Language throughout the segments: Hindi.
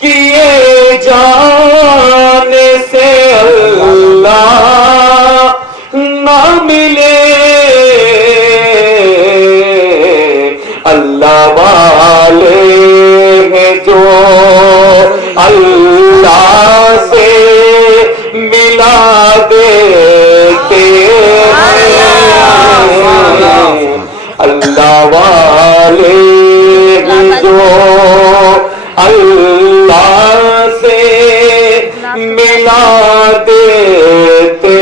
किए जाने से अल्लाह ना मिले। अल्लाह वाले हैं जो अल्लाह से मिला देते हैं। अल्लाह वाले हैं जो अल्लाह से मिला देते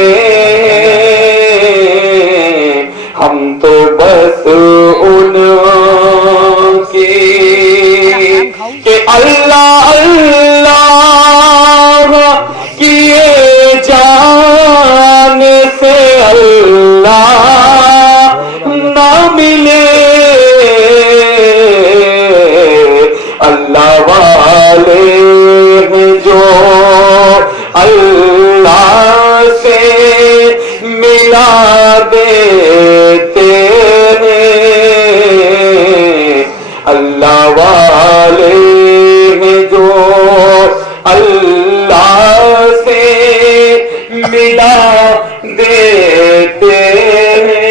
हैं। हम तो बस उनकी कि अल्लाह अल्लाह किए जाने से अल्लाह ना मिले। अल्लाह वाले हैं जो अल्लाह से मिला देते हैं। अल्लाह वाले हैं जो अल्लाह से मिला देते हैं।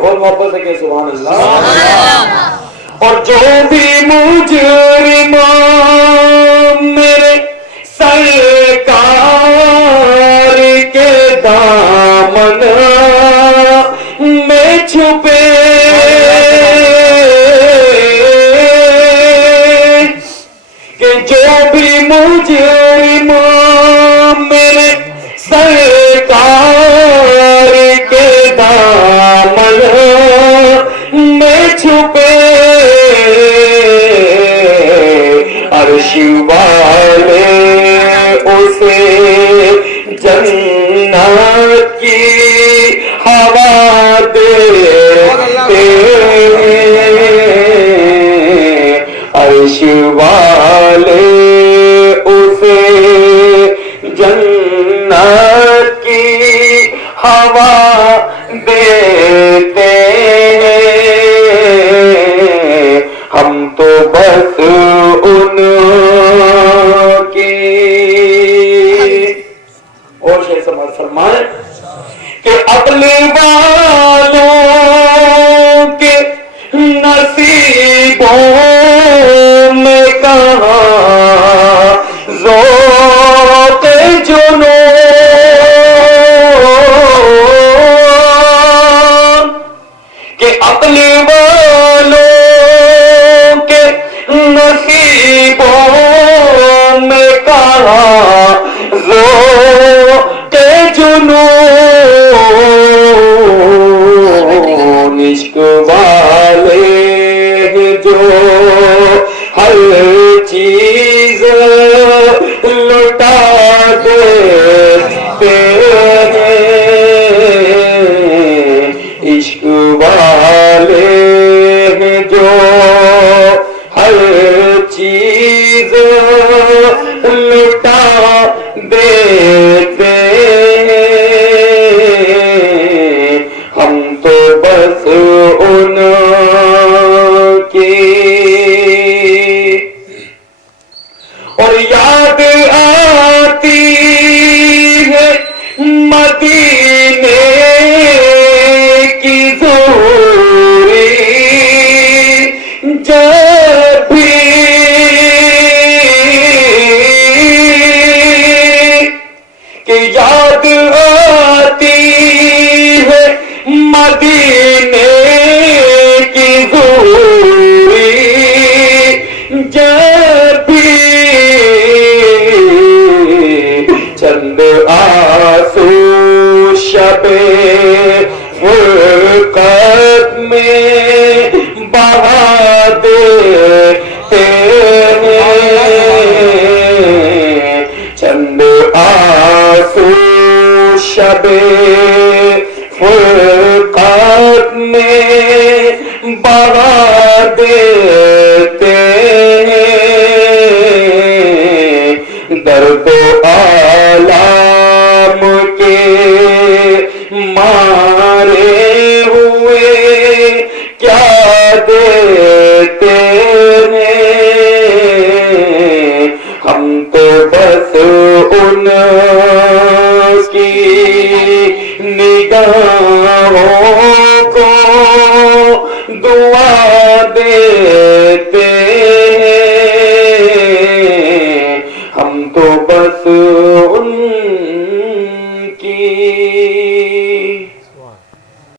और मोहब्बत से कहे सुभान अल्लाह। और जो भी मुजरिम मेरे सरकार के दामन में छुपे, कि जो भी मुजरिम मेरे सरकार के दामन में छुपे, अर्श वाले उसे जन्नत की हवा देते हैं। अर्श वाले उसे जन्नत की हवा देते हैं। हम तो बस उनकी। और शेर समाज फरमाए कि अगले वालों के नसीबों में कहाँ ज़ौक़ जुनून, कि अगले वालों के नसीबों में कहाँ ज़ौक़ जुनून। इश्क वाले हैं जो हर चीज लुटा देते हैं। इश्क वाले हैं जो हर चीज लुटा देते हैं। हम तो बस उनकी। और याद आती है मदीने की ज़ोरी जब भी, कि याद आती है मदीने की ज़ोरी जब भी, चंद आंसू शबे फुरक़त में बहा देते हैं। चंद आंसू शबे फुरक़त में बहा देते हैं। दर्द आलम के मारे हुए क्या देते हैं। दुआ देते हैं, हम तो बस